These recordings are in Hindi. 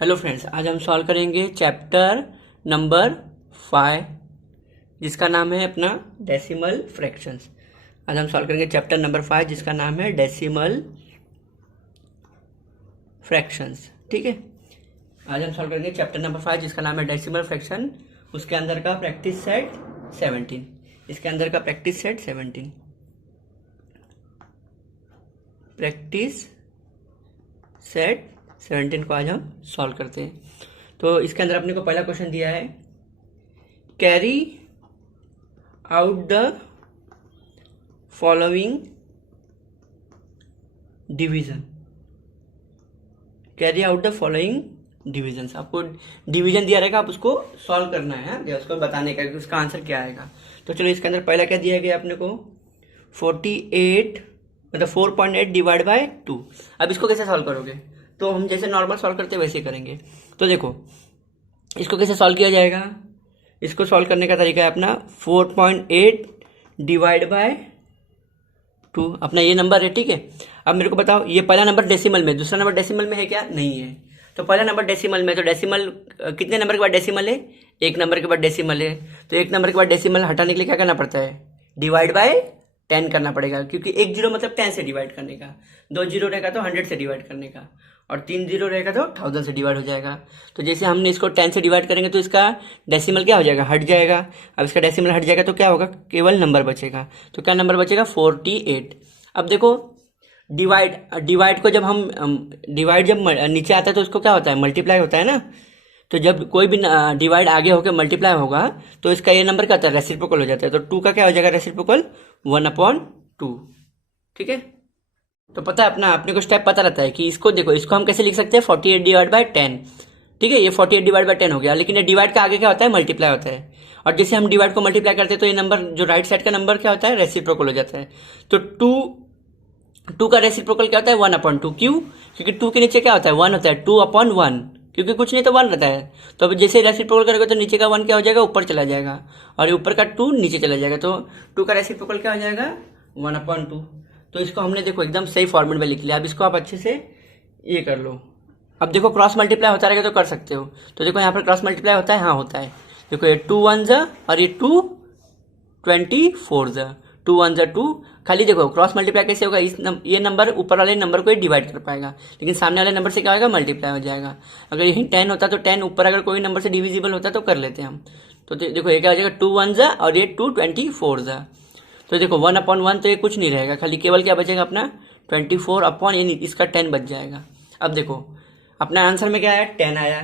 हेलो फ्रेंड्स, आज हम सॉल्व करेंगे चैप्टर नंबर 5 जिसका नाम है अपना डेसिमल फ्रैक्शंस। आज हम सॉल्व करेंगे चैप्टर नंबर 5 जिसका नाम है डेसिमल फ्रैक्शंस। ठीक है, आज हम सॉल्व करेंगे चैप्टर नंबर 5 जिसका नाम है डेसिमल फ्रैक्शन। उसके अंदर का प्रैक्टिस सेट 17, इसके अंदर का प्रैक्टिस सेट 17, प्रैक्टिस सेट 17 को आज हम सॉल्व करते हैं। तो इसके अंदर अपने को पहला क्वेश्चन दिया है, carry out the following division. Carry out the following division. आपको डिवीजन दिया रहेगा, आप उसको सॉल्व करना है, उसको बताने का कि उसका आंसर क्या आएगा। तो चलो इसके अंदर पहला क्या दिया गया अपने को, 48 मतलब 4.8 डिवाइड बाय 2। अब इसको कैसे सॉल्व करोगे, तो हम जैसे नॉर्मल सॉल्व करते हैं वैसे ही करेंगे। तो देखो इसको कैसे सॉल्व किया जाएगा, इसको सॉल्व करने का तरीका है अपना 4.8 डिवाइड बाय 2, अपना ये नंबर है। ठीक है, अब मेरे को बताओ ये पहला नंबर डेसिमल में, दूसरा नंबर डेसिमल में है क्या, नहीं है। तो पहला नंबर डेसिमल में, तो डेसिमल कितने नंबर के बाद डेसिमल है, एक नंबर के बाद डेसिमल है। तो एक नंबर के बाद डेसिमल हटाने के लिए क्या करना पड़ता है, डिवाइड बाय 10 करना पड़ेगा, क्योंकि एक जीरो मतलब 10 से डिवाइड करने का, 2 जीरो रहेगा तो 100 से डिवाइड करने का, और 3 जीरो रहेगा तो 1000 से डिवाइड हो जाएगा। तो जैसे हमने इसको 10 से डिवाइड करेंगे तो इसका डेसिमल क्या हो जाएगा, हट जाएगा। अब इसका डेसिमल हट जाएगा तो क्या होगा, केवल नंबर बचेगा। तो क्या नंबर बचेगा, 48। अब देखो डिवाइड को जब हम डिवाइड जब नीचे आता है तो उसको क्या होता है, मल्टीप्लाई होता है ना। तो जब कोई भी डिवाइड आगे होकर मल्टीप्लाई होगा तो इसका ये नंबर क्या होता है, रेसिप्रोकल हो जाता है। तो 2 का क्या हो जाएगा रेसिप्रोकल, 1/2। ठीक है, तो पता है अपने को स्टेप पता रहता है कि इसको देखो, इसको हम कैसे लिख सकते हैं, 48 डिवाइड बाय 10। ठीक है, ये 48 डिवाइड बाय 10 हो गया, लेकिन ये डिवाइड का आगे क्या होता है, मल्टीप्लाई होता है। और जैसे हम डिवाइड को मल्टीप्लाई करते हैं तो ये नंबर जो राइट साइड का नंबर क्या होता है, रेसिप्रोकल हो जाता है। तो 2 का रेसिप्रोकल क्या होता है, 1/2। क्यों, क्योंकि 2 के नीचे क्या होता है, 1 होता है, 2/1, क्योंकि कुछ नहीं तो 1 रहता है। तो अब जैसे रेसिप्रोकल करोगे तो नीचे का 1 क्या हो जाएगा, ऊपर चला जाएगा, और ऊपर का 2 नीचे चला जाएगा। तो 2 का रेसिप्रोकल क्या हो जाएगा, 1/2। तो इसको हमने देखो एकदम सही फॉर्मेट में लिख लिया। अब इसको आप अच्छे से ये कर लो। अब देखो क्रॉस मल्टीप्लाई होता रहेगा तो कर सकते हो। तो देखो यहाँ पर क्रॉस मल्टीप्लाई होता है, हाँ होता है। देखो ये 2 1 जा और ये 2 24 जा, 2 1 जा 2। खाली देखो क्रॉस मल्टीप्लाई कैसे होगा, ये नंबर ऊपर वाले नंबर को ही डिवाइड कर पाएगा, लेकिन सामने वाले नंबर से क्या होगा, मल्टीप्लाई हो जाएगा। अगर यही 10 होता तो 10 ऊपर अगर कोई नंबर से डिविजिबल होता तो कर लेते हम। तो देखो ये क्या हो जाएगा, 2 1 जा और ये 2 24 जा। तो देखो 1/1 तो ये कुछ नहीं रहेगा, खाली केवल क्या बचेगा अपना 24 अपॉन यानी इसका 10 बच जाएगा। अब देखो अपना आंसर में क्या आया, 10 आया।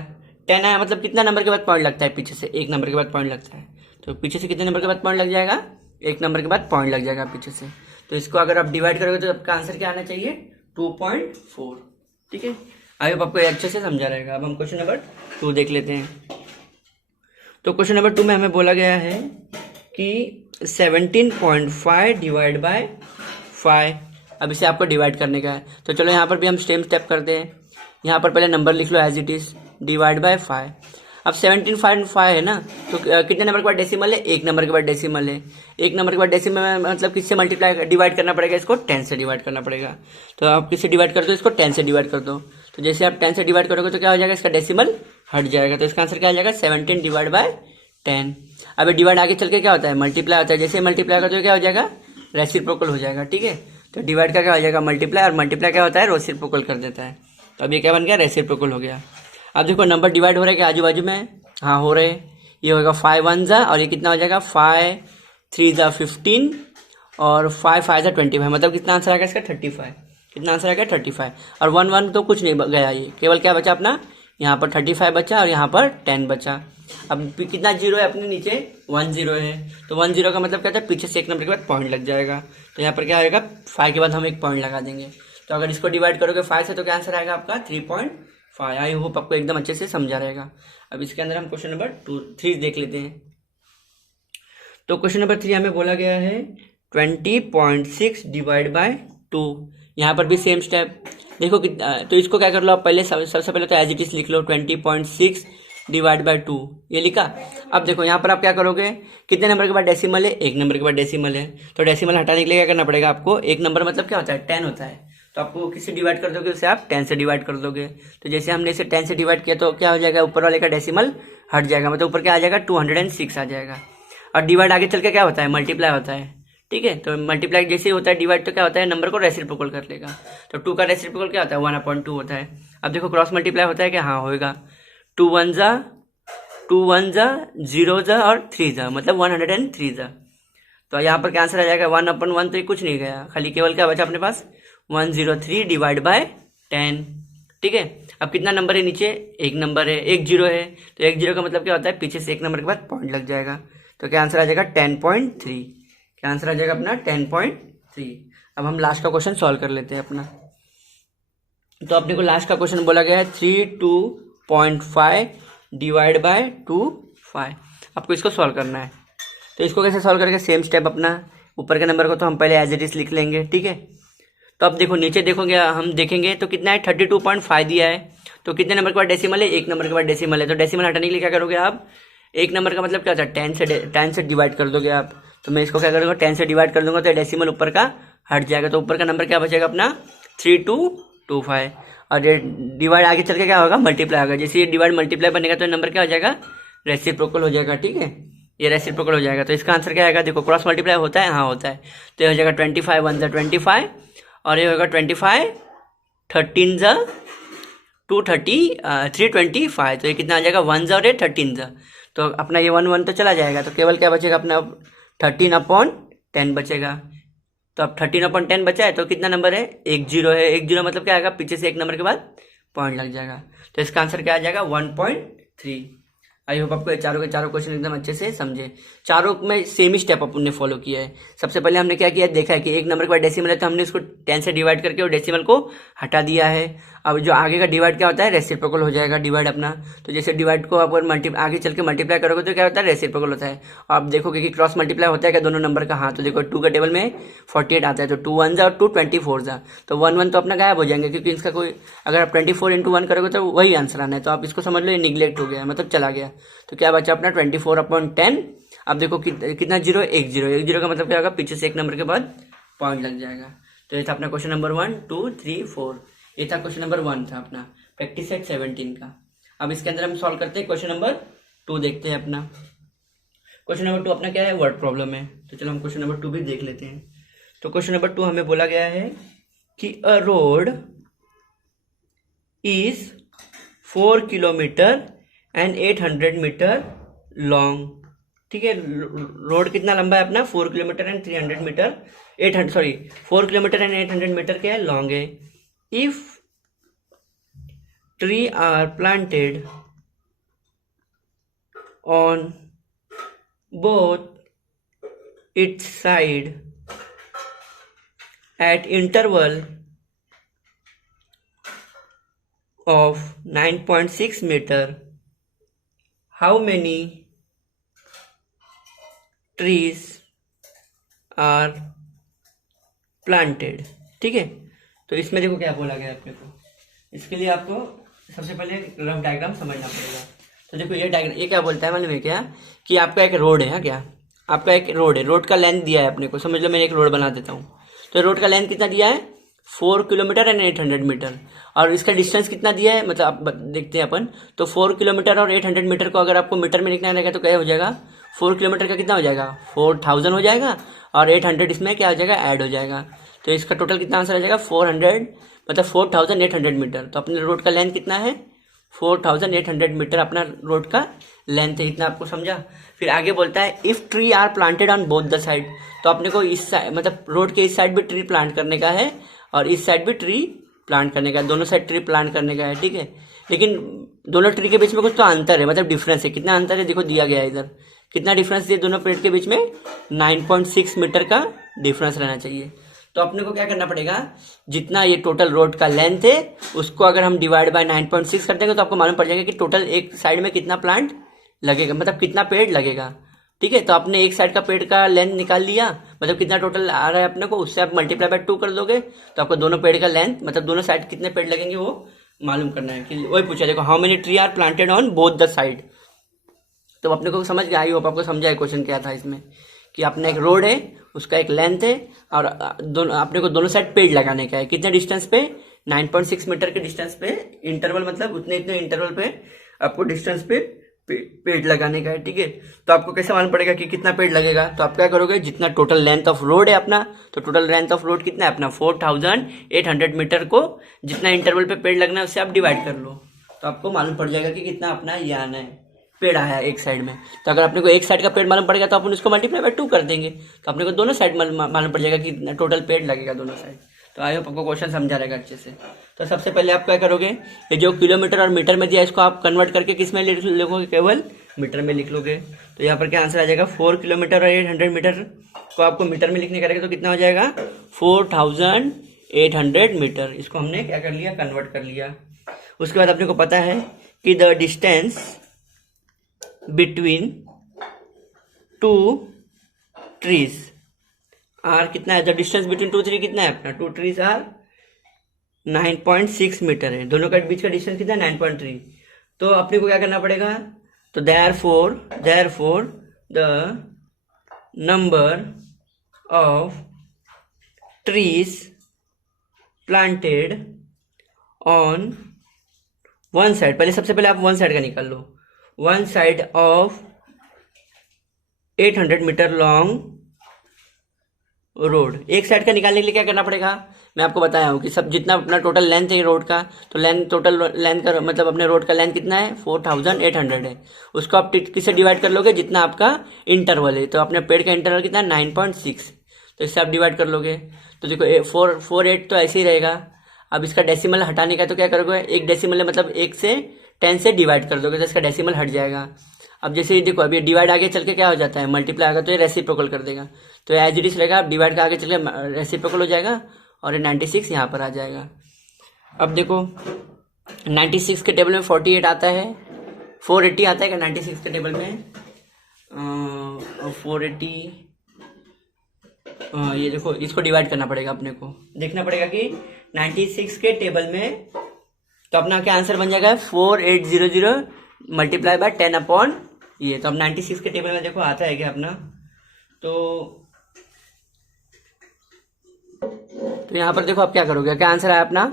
10 आया मतलब कितना नंबर के बाद पॉइंट लगता है, पीछे से एक नंबर के बाद पॉइंट लगता है। तो पीछे से कितने नंबर के बाद पॉइंट लग जाएगा, एक नंबर के बाद पॉइंट लग जाएगा पीछे से। तो इसको अगर आप डिवाइड करोगे तो आपका आंसर क्या आना चाहिए, 2.4। ठीक है, आई होप आपको अच्छे से समझा रहेगा। अब हम क्वेश्चन नंबर 2 देख लेते हैं। तो क्वेश्चन नंबर 2 में हमें बोला गया है कि 17.5 डिवाइड बाय 5। अब इसे आपको डिवाइड करने का है। तो चलो यहाँ पर भी हम सेम स्टेप करते हैं। यहाँ पर पहले नंबर लिख लो as it is, divide by 5। अब 17.5 है ना, तो कितने नंबर के बाद डेसिमल है, एक नंबर के बाद डेसिमल है। एक नंबर के बाद डेसिमल मतलब किससे मल्टीप्लाई डिवाइड करना पड़ेगा, इसको 10 से डिवाइड करना पड़ेगा। तो आप किससे डिवाइड कर दो, इसको 10 से डिवाइड कर दो। तो जैसे आप 10 से डिवाइड करोगे तो क्या हो जाएगा, इसका डेसिमल हट जाएगा। तो इसका आंसर क्या आ जाएगा, 17 डिवाइड बाय 10। अब डिवाइड आगे चल के क्या होता है, मल्टीप्लाई होता है। जैसे मल्टीप्लाई करते हो क्या हो जाएगा, रेसिप्रोकल हो जाएगा। ठीक है, तो डिवाइड का क्या हो जाएगा, मल्टीप्लाई, और मल्टीप्लाई क्या होता है, रेसिप्रोकल कर देता है। तो अब ये क्या बन गया, रेसिप्रोकल हो गया। अब देखो नंबर डिवाइड हो रहा है क्या आजू बाजू में, हाँ हो रहे। ये होगा 5 1 जा और ये कितना हो जाएगा, 5 3 जा 15 और 5 5 जा 25। मतलब कितना आंसर आएगा इसका, 35। कितना आंसर आएगा, 35। और 1 1 तो कुछ नहीं गया, ये केवल क्या बचा अपना, यहाँ पर 35 बचा और यहाँ पर 10 बचा। अब कितना जीरो है अपने नीचे, 1 0 है। तो 1 0 का मतलब क्या था, पीछे से एक नंबर के बाद पॉइंट लग जाएगा। तो यहाँ पर क्या आएगा, 5 के बाद हम एक पॉइंट लगा देंगे। तो अगर इसको डिवाइड करोगे 5 से तो क्या आंसर आएगा आपका, 3.5। आई होप आपको एकदम अच्छे से समझा रहेगा। अब इसके अंदर हम क्वेश्चन नंबर 3 देख लेते हैं। तो क्वेश्चन नंबर 3 हमें बोला गया है 20.6 डिवाइड बाय 2। यहाँ पर भी सेम स्टेप देखो तो इसको क्या कर लो आप, पहले सबसे पहले तो एज इट इज लिख लो, 20.6 डिवाइड बाय 2, ये लिखा। अब देखो यहाँ पर आप क्या करोगे, कितने नंबर के बाद डेसिमल है, एक नंबर के बाद डेसिमल है। तो डेसिमल हटाने के लिए क्या करना पड़ेगा आपको, एक नंबर मतलब क्या होता है, 10 होता है। तो आपको किससे डिवाइड कर दोगे, उसे आप 10 से डिवाइड कर दोगे। तो जैसे हमने इसे 10 से डिवाइड किया तो क्या हो जाएगा, ऊपर वाले का डेसिमल हट जाएगा, मतलब ऊपर क्या आ जाएगा 206 आ जाएगा। और डिवाइड आगे चल के क्या होता है, मल्टीप्लाई होता है। ठीक है, तो मल्टीप्लाई जैसे ही होता है डिवाइड तो क्या होता है, नंबर को रेसिप्रोकल कर लेगा। तो 2 का रेसिप्रोकल क्या होता है, 1/2 होता है। अब देखो क्रॉस मल्टीप्लाई होता है क्या, हाँ होएगा। 2 1 जा 0 जा और 3 जा, मतलब 103 जा। तो यहाँ पर क्या आंसर आ जाएगा 1/1, तो ये कुछ नहीं गया, खाली केवल क्या बचा अपने पास 103 डिवाइड बाय 10। ठीक है, अब कितना नंबर है नीचे, एक नंबर है, एक जीरो है। तो एक जीरो का मतलब क्या होता है, पीछे से एक नंबर के बाद पॉइंट लग जाएगा। तो क्या आंसर आ जाएगा 10.3। क्या आंसर आ जाएगा अपना 10.3। अब हम लास्ट का क्वेश्चन सॉल्व कर लेते हैं अपना। तो अपने को लास्ट का क्वेश्चन बोला गया है 32.5 डिवाइड बाय 25। आपको इसको सॉल्व करना है। तो इसको कैसे सॉल्व करेंगे, सेम स्टेप अपना, ऊपर के नंबर को तो हम पहले एज इट इज लिख लेंगे। ठीक है, तो अब देखो नीचे देखोगे, हम देखेंगे तो कितना है 32.5 दिया है। तो कितने नंबर के बाद डेसिमल है, एक नंबर के बाद डेसिमल है। तो डेसिमल हटाने के लिए क्या करोगे आप, एक नंबर का मतलब क्या होता है 10 से डिवाइड कर दोगे आप। तो मैं इसको क्या करूँगा 10 से डिवाइड कर दूंगा, तो डेसिमल ऊपर का हट जाएगा। तो ऊपर का नंबर क्या बचेगा अपना 3225। और ये डिवाइड आगे चल के क्या होगा, मल्टीप्लाई होगा। जैसे ये डिवाइड मल्टीप्लाई बनेगा तो नंबर क्या हो जाएगा, रेसिप्रोकल हो जाएगा। ठीक है, ये रेसिप्रोकल हो जाएगा। तो इसका आंसर क्या आएगा, देखो क्रॉस मल्टीप्लाई होता है, हाँ होता है। तो ये हो जाएगा 25 1 जा 25, और ये होगा 25 13 जा 325। तो ये कितना आ जाएगा 1 जा और ये 13 जा। तो अपना ये 1 1 तो चला जाएगा, तो केवल क्या बचेगा अपना 13/10 बचेगा। तो अब 13/10 बचा है, तो कितना नंबर है, एक जीरो है। एक जीरो मतलब क्या आएगा, पीछे से एक नंबर के बाद पॉइंट लग जाएगा। तो इसका आंसर क्या आ जाएगा 1.3। आई होप आपको चारों के चारों क्वेश्चन एकदम अच्छे से समझे। चारों में सेम ही स्टेप अपन ने फॉलो किया है। सबसे पहले हमने क्या किया, देखा है कि एक नंबर के बाद डेसिमल है, तो हमने उसको 10 से डिवाइड करके और डेसिमल को हटा दिया है। अब जो आगे का डिवाइड क्या होता है, रेसिप्रोकल हो जाएगा डिवाइड अपना। तो जैसे डिवाइड को आप आगे चल के मल्टीप्लाई करोगे तो क्या होता है, रेसिप्रोकल होता है। आप देखोगे कि क्रॉस मल्टीप्लाई होता है क्या दोनों नंबर का, हाँ। तो देखो 2 का टेबल में 48 आता है, तो 2 1 जा और 2 24 जा। तो 1 1 तो अपना गायब हो जाएंगे, क्योंकि इसका कोई, अगर आप 24 × 1 करोगे तो वही आंसर आना है। तो आप इसको समझ लो ये निगलेक्ट हो गया, मतलब चला गया। तो क्या बचा अपना 24/10। अब देखो कितना जीरो, एक जीरो का मतलब क्या होगा, पीछे से एक नंबर के बाद पॉइंट लग जाएगा। तो ये था अपना क्वेश्चन नंबर 1 2 3 4। ये था क्वेश्चन नंबर 1 था अपना प्रैक्टिस सेट 17 का। अब इसके अंदर हम सॉल्व करते हैं क्वेश्चन नंबर 2, देखते हैं अपना। क्वेश्चन नंबर 2 अपना क्या है, वर्ड प्रॉब्लम है। तो चलो हम क्वेश्चन नंबर 2 भी देख लेते हैं। तो क्वेश्चन नंबर 2 हमें बोला गया है कि a road is 4 kilometre and 800 metre long. ठीक है, रोड कितना लंबा है अपना, 4 kilometre and 300 metre 4 kilometre and 800 metre क्या है, लॉन्ग है। If tree are planted on both its side at interval of 9.6 meter, how many trees are planted। ठीक है, तो इसमें देखो क्या बोला गया अपने को। इसके लिए आपको सबसे पहले रफ डायग्राम समझना पड़ेगा। तो देखो ये डायग्राम, ये क्या बोलता है मालूम है क्या, कि आपका एक रोड है, क्या आपका एक रोड है, रोड का लेंथ दिया है अपने को। समझ लो मैंने एक रोड बना देता हूँ। तो रोड का लेंथ कितना दिया है, 4 किलोमीटर एंड 800 मीटर। और इसका डिस्टेंस कितना दिया है, मतलब आप देखते हैं अपन। तो 4 किलोमीटर और 800 मीटर को अगर आपको मीटर में लिखना रहेगा तो क्या हो जाएगा, 4 किलोमीटर का कितना हो जाएगा 4000 हो जाएगा, और 800 इसमें क्या हो जाएगा, ऐड हो जाएगा। तो इसका टोटल कितना आंसर आ जाएगा 400, मतलब 4800 मीटर। तो अपने रोड का लेंथ कितना है 4800 मीटर अपना रोड का लेंथ है। इतना आपको समझा। फिर आगे बोलता है if tree are planted on both the side. तो अपने को इस साइड, मतलब रोड के इस साइड भी ट्री प्लांट करने का है और इस साइड भी ट्री प्लांट करने का है, दोनों साइड ट्री प्लांट करने का है। ठीक है, लेकिन दोनों ट्री के बीच में कुछ तो अंतर है, मतलब डिफरेंस है। कितना अंतर है देखो दिया गया है इधर, कितना डिफरेंस है दोनों पेड़ के बीच में, 9.6 मीटर का डिफरेंस रहना चाहिए। तो अपने को क्या करना पड़ेगा, जितना ये टोटल रोड का लेंथ है उसको अगर हम डिवाइड बाय 9.6 कर देंगे तो आपको मालूम पड़ जाएगा कि टोटल एक साइड में कितना प्लांट लगेगा, मतलब कितना पेड़ लगेगा। ठीक है, तो आपने एक साइड का पेड़ का लेंथ निकाल लिया, मतलब कितना टोटल आ रहा है अपने को, उससे आप मल्टीप्लाई बाय 2 कर दोगे तो आपको दोनों पेड़ का लेंथ, मतलब दोनों साइड कितने पेड़ लगेंगे वो मालूम करना है। कि वही पूछा देखो, how many tree are planted on both the side. तो अपने को समझ गया, आई होप आपको समझा है क्वेश्चन क्या था इसमें, कि अपना एक रोड है, उसका एक लेंथ है और दोनों अपने को दोनों साइड पेड़ लगाने का है। कितने डिस्टेंस पे? 9.6 मीटर के डिस्टेंस पे, इंटरवल मतलब उतने इतने इंटरवल पे आपको डिस्टेंस पे पेड़ लगाने का है, ठीक है। तो आपको कैसे मालूम पड़ेगा कि कितना पेड़ लगेगा? तो आप क्या करोगे, जितना टोटल लेंथ ऑफ रोड है अपना, तो टोटल लेंथ ऑफ रोड कितना है अपना 4800 मीटर को जितना इंटरवल पे पेड़ लगना है उससे आप डिवाइड कर लो, तो आपको मालूम पड़ जाएगा कि कितना अपना ये आना है, पेड़ आया है एक साइड में। तो अगर अपने को एक साइड का पेड़ मालूम पड़ेगा तो अपन उसको मल्टीप्लाई बाय 2 कर देंगे, तो अपने को दोनों साइड मालूम पड़ जाएगा कि कितना टोटल पेड़ लगेगा दोनों साइड। तो आई होप आपको क्वेश्चन समझा रहेगा अच्छे से। तो सबसे पहले आप क्या करोगे, ये जो किलोमीटर और मीटर में दिया है इसको आप कन्वर्ट करके किस में लिखोगे, केवल मीटर में लिख लोगे। तो यहाँ पर क्या आंसर आ जाएगा, 4 किलोमीटर और 800 मीटर को आपको मीटर में लिखने का रहेगा, तो कितना हो जाएगा 4800 मीटर। इसको हमने क्या कर लिया, कन्वर्ट कर लिया। उसके बाद अपने को पता है कि the distance between 2 trees are कितना है, द डिस्टेंस बिटवीन 2 ट्री कितना है अपना, 2 ट्रीज आर 9.6 मीटर है, दोनों का बीच का डिस्टेंस कितना है 9.3। तो अपने को क्या करना पड़ेगा, तो therefore the number of trees planted on one side, पहले सबसे पहले आप वन साइड का निकाल लो, one side of 800 metre long road. एक साइड का निकालने के लिए क्या करना पड़ेगा, मैं आपको बताया हूँ कि सब जितना अपना टोटल लेंथ है रोड का, तो लेंथ टोटल लेंथ का मतलब अपने रोड का लेंथ कितना है 4800 है, उसको आप किससे डिवाइड कर लोगे, जितना आपका इंटरवल है। तो अपने पेड़ का इंटरवल कितना है 9.6, तो इससे आप डिवाइड कर लोगे। तो देखो 48 तो ऐसे ही रहेगा। अब इसका डेसिमल हटाने का तो क्या करोगे, एक डेसिमल है मतलब 1 से 10 से डिवाइड कर दोगे तो इसका डेसिमल हट जाएगा। अब जैसे देखो अभी डिवाइड आगे चल के क्या हो जाता है, मल्टीप्लाई आएगा तो ये रेसिप्रोकल कर देगा, तो एज इट इज रहेगा। अब डिवाइड का आगे चल के रेसिप्रोकल हो जाएगा और ये 96 यहाँ पर आ जाएगा। अब देखो 96 के टेबल में 48 आता है, 480 आता है क्या 96 के टेबल में, 480, ये देखो इसको डिवाइड करना पड़ेगा, अपने को देखना पड़ेगा कि 96 के टेबल में, तो अपना क्या आंसर बन जाएगा 4800 मल्टीप्लाई बाय 10 अपॉन ये। तो अब 96 के टेबल में देखो आता है क्या अपना, तो यहाँ पर देखो आप क्या करोगे, क्या आंसर आया अपना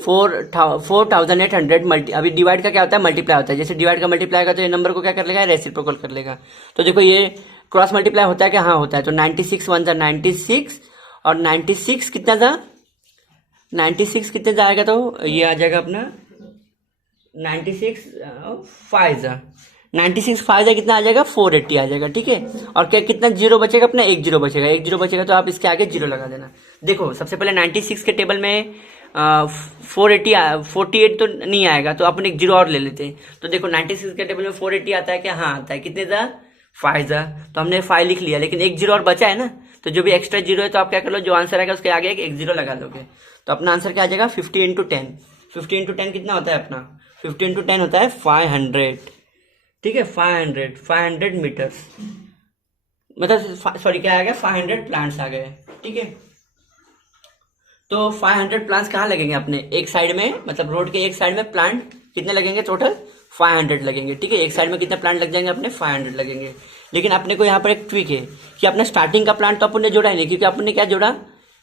4800 मल्टी, अभी डिवाइड का क्या होता है मल्टीप्लाई होता है, जैसे डिवाइड का मल्टीप्लाई का तो ये नंबर को क्या कर लेगा रेसिप्रोकल कर लेगा। तो देखो ये क्रॉस मल्टीप्लाई होता है क्या, हाँ होता है। तो 96 1 था 96 और 96 कितना था, 96 कितने का आएगा, तो ये आ जाएगा अपना 96 5 96 5 कितना आ जाएगा 480 आ जाएगा, ठीक है। और क्या कितना जीरो बचेगा अपना, एक जीरो बचेगा, एक जीरो बचेगा तो आप इसके आगे जीरो लगा देना। देखो सबसे पहले 96 के टेबल में 48 तो नहीं आएगा, तो अपन एक जीरो और ले लेते हैं। तो देखो 96 के टेबल में 480 आता है क्या, हाँ आता है, कितने था 5 था, तो हमने 5 लिख लिया, लेकिन एक जीरो और बचा है ना, तो जो भी एक्स्ट्रा जीरो है तो आप क्या कर लो, जो आंसर आएगा उसके आगे एक जीरो लगा दोगे, तो अपना आंसर क्या आ जाएगा 50 × 10। 50 × 10 कितना होता है अपना, 50 × 10 होता है 500, ठीक है। 500 मीटर्स मतलब सॉरी क्या आ गया 500 प्लांट्स आ गए, ठीक है। तो 500 प्लांट्स कहाँ लगेंगे अपने, एक साइड में, मतलब रोड के एक साइड में प्लांट कितने लगेंगे टोटल 500 लगेंगे, ठीक है। एक साइड में कितने प्लांट लग जाएंगे अपने 500 लगेंगे। लेकिन अपने को यहाँ पर एक ट्रिक है कि अपने स्टार्टिंग का प्लांट तो अपन ने जोड़ा ही नहीं, क्योंकि अपन ने क्या जोड़ा,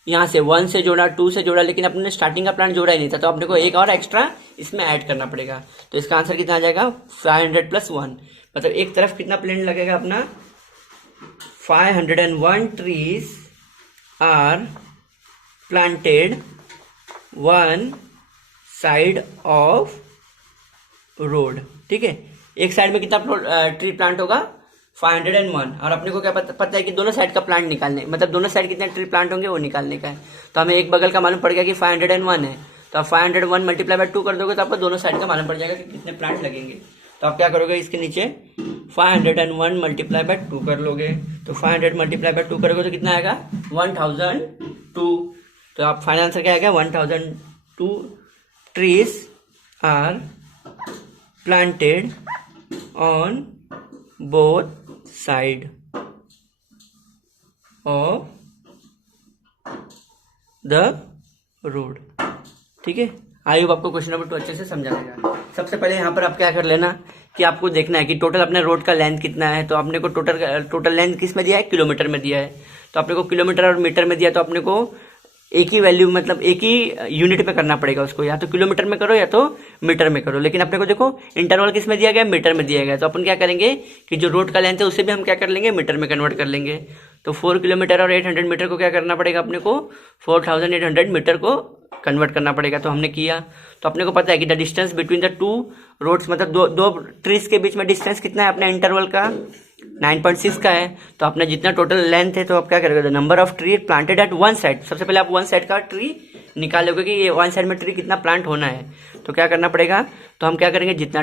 यहाँ से 1 से जोड़ा, 2 से जोड़ा, लेकिन अपने स्टार्टिंग का प्लांट जोड़ा ही नहीं था, तो अपने को एक और एक्स्ट्रा इसमें ऐड करना पड़ेगा। तो इसका आंसर कितना आ जाएगा 500 + 1, मतलब एक तरफ कितना प्लांट लगेगा अपना 501 trees are planted one side of road, ठीक है। एक साइड में कितना ट्री प्लांट होगा 501, और अपने को क्या पता है कि दोनों साइड का प्लांट निकालने, मतलब दोनों साइड कितने ट्री प्लांट होंगे वो निकालने का है। तो हमें एक बगल का मालूम पड़ गया कि 501 है, तो आप 501 मल्टीप्लाई बाय 2 कर दोगे तो आपको दोनों साइड का मालूम पड़ जाएगा कि कितने प्लांट लगेंगे। तो आप क्या करोगे, इसके नीचे 501 मल्टीप्लाई बाय 2 कर लोगे, तो 500 मल्टीप्लाई बाय 2 करोगे तो कितना आएगा 1002। तो आप फाइनल आंसर क्या आएगा 1002 trees are planted on both side of the road, ठीक है। आई होप आपको क्वेश्चन नंबर 2 अच्छे से समझा देगा। सबसे पहले यहाँ पर आप क्या कर लेना कि आपको देखना है कि टोटल अपने रोड का लेंथ कितना है, तो आपने को टोटल लेंथ किस में दिया है, किलोमीटर में दिया है। तो अपने को किलोमीटर और मीटर में दिया तो अपने को एक ही वैल्यू मतलब एक ही यूनिट में करना पड़ेगा उसको, या तो किलोमीटर में करो या तो मीटर में करो। लेकिन अपने को देखो इंटरवल किस में दिया गया, मीटर में दिया गया, तो अपन क्या करेंगे कि जो रोड का लेंथ है उसे भी हम क्या कर लेंगे, मीटर में कन्वर्ट कर लेंगे। तो 4 किलोमीटर और 800 मीटर को क्या करना पड़ेगा अपने को, 4800 मीटर को कन्वर्ट करना पड़ेगा। तो हमने किया, तो अपने को पता है कि the distance between the two roads मतलब दो ट्रीज के बीच में डिस्टेंस कितना है अपने इंटरवल का, 9.6 का है। तो अपना जितना टोटल लेंथ है तो आप क्या करोगे, number of tree planted at one side, सबसे पहले आप वन साइड का ट्री निकालोगे कि ये वन साइड में ट्री कितना प्लांट होना है। तो क्या करना पड़ेगा, तो हम क्या करेंगे, जितना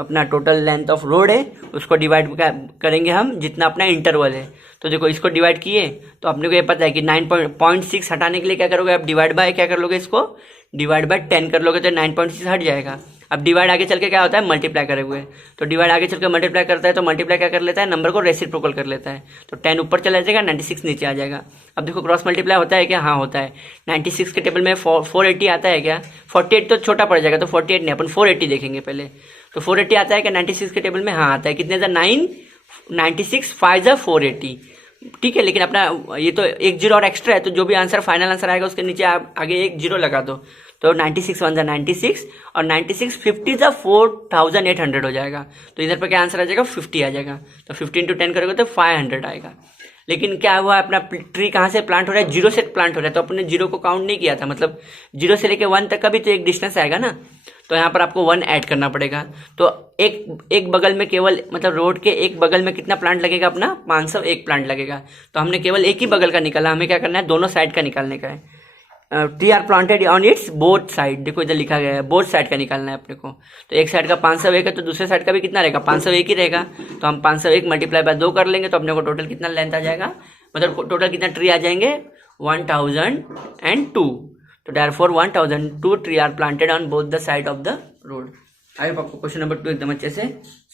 अपना टोटल लेंथ ऑफ रोड है उसको डिवाइड करेंगे हम जितना अपना इंटरवल है। तो देखो इसको डिवाइड किए तो अपने को ये पता है कि 9.6 हटाने के लिए क्या करोगे आप, डिवाइड बाय क्या कर लोगे, इसको डिवाइड बाय 10 कर लोगे तो 9.6 हट जाएगा। अब डिवाइड आगे चल के क्या होता है, मल्टीप्लाई करे हुए, तो डिवाइड आगे चल के मल्टीप्लाई करता है तो मल्टीप्लाई क्या कर लेता है, नंबर को रेसिप्रोकल कर लेता है। तो 10 ऊपर चला जाएगा, 96 नीचे आ जाएगा। अब देखो क्रॉस मल्टीप्लाई होता है क्या, हाँ होता है। 96 के टेबल में 480 आता है क्या, 48 तो छोटा पड़ जाएगा तो 48 नहीं, अपन 480 देखेंगे पहले। तो 480 आता है क्या 96 के टेबल में, हाँ आता है। कितने सा 9, 96 5 जा 480, ठीक है। लेकिन अपना ये तो एक जीरो और एक्स्ट्रा है, तो जो भी आंसर फाइनल आंसर आएगा उसके नीचे आप आगे एक जीरो लगा दो। तो 96 1 जा 96 और 96 50 जा 4800 हो जाएगा। तो इधर पर क्या आंसर आ जाएगा, 50 आ जाएगा। तो 50 into 10 करोगे तो 500 आएगा। लेकिन क्या हुआ, अपना ट्री कहाँ से प्लांट हो रहा है, जीरो से प्लांट हो रहा है, तो अपने जीरो को काउंट नहीं किया था, मतलब जीरो से लेके 1 तक का भी तो एक डिस्टेंस आएगा ना। तो यहाँ पर आपको 1 ऐड करना पड़ेगा। तो एक बगल में केवल मतलब रोड के एक बगल में कितना प्लांट लगेगा अपना, 501 प्लांट लगेगा। तो हमने केवल एक ही बगल का निकाला, हमें क्या करना है, दोनों साइड का निकालने का है। Tree are planted on its both side, देखो इधर लिखा गया है बोथ साइड का निकालना है अपने को। तो एक साइड का 501 है तो दूसरे साइड का भी कितना रहेगा, 501 ही रहेगा। तो हम 501 मल्टीप्लाई बाय 2 कर लेंगे तो अपने को टोटल कितना लेंथ आ जाएगा, मतलब टोटल कितना ट्री आ जाएंगे, 1002। तो therefore 1002 tree are planted on both the side of the road. I hope आपको क्वेश्चन नंबर 2 एकदम अच्छे से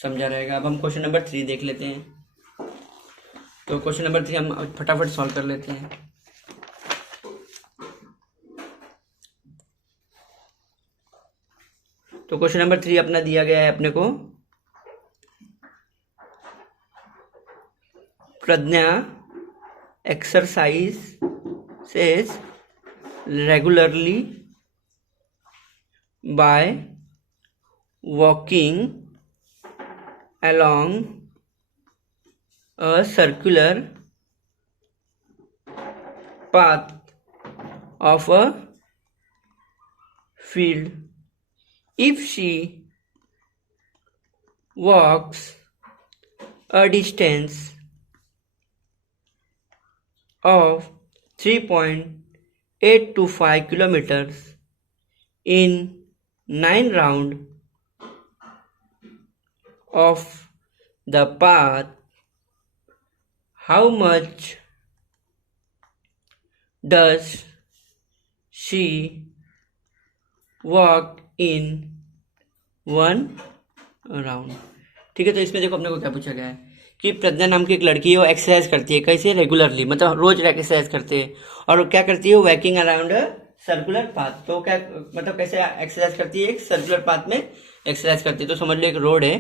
समझा रहेगा। अब हम क्वेश्चन नंबर 3 देख लेते हैं। तो क्वेश्चन नंबर 3 हम फटाफट सॉल्व कर लेते हैं। तो क्वेश्चन नंबर 3 अपना दिया गया है अपने को, प्रज्ञा exercises regularly by walking along a circular path of a field. If she walks a distance of 3.825 kilometers in 9 rounds of the path, how much does she walk in 1 round? ठीक है, तो इसमें देखो अपने को क्या पूछा गया है कि प्रज्ञा नाम की एक लड़की है, वो एक्सरसाइज करती है, कैसे, रेगुलरली, मतलब रोज एक्सरसाइज करती है। और क्या करती है, वॉकिंग अराउंड सर्कुलर पाथ। तो क्या मतलब कैसे एक्सरसाइज करती है, एक सर्कुलर पाथ में एक्सरसाइज करती है। तो समझ लो एक रोड है,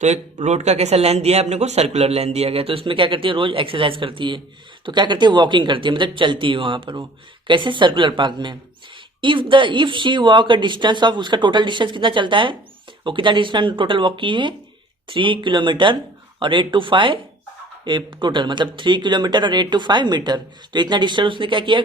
तो एक रोड का कैसा लेंथ दिया है अपने को, सर्कुलर लेंथ दिया गया। तो इसमें क्या करती है, रोज एक्सरसाइज करती है। तो क्या करती है, वॉकिंग करती है, मतलब चलती है वहां पर वो, कैसे, सर्कुलर पाथ में। If she walk a distance of, उसका टोटल डिस्टेंस कितना चलता है, वो कितना डिस्टेंस टोटल वॉक की है, 3 किलोमीटर और 8 to 5 टोटल, मतलब 3 किलोमीटर और 8 to 5 मीटर। तो इतना डिस्टेंस उसने क्या किया,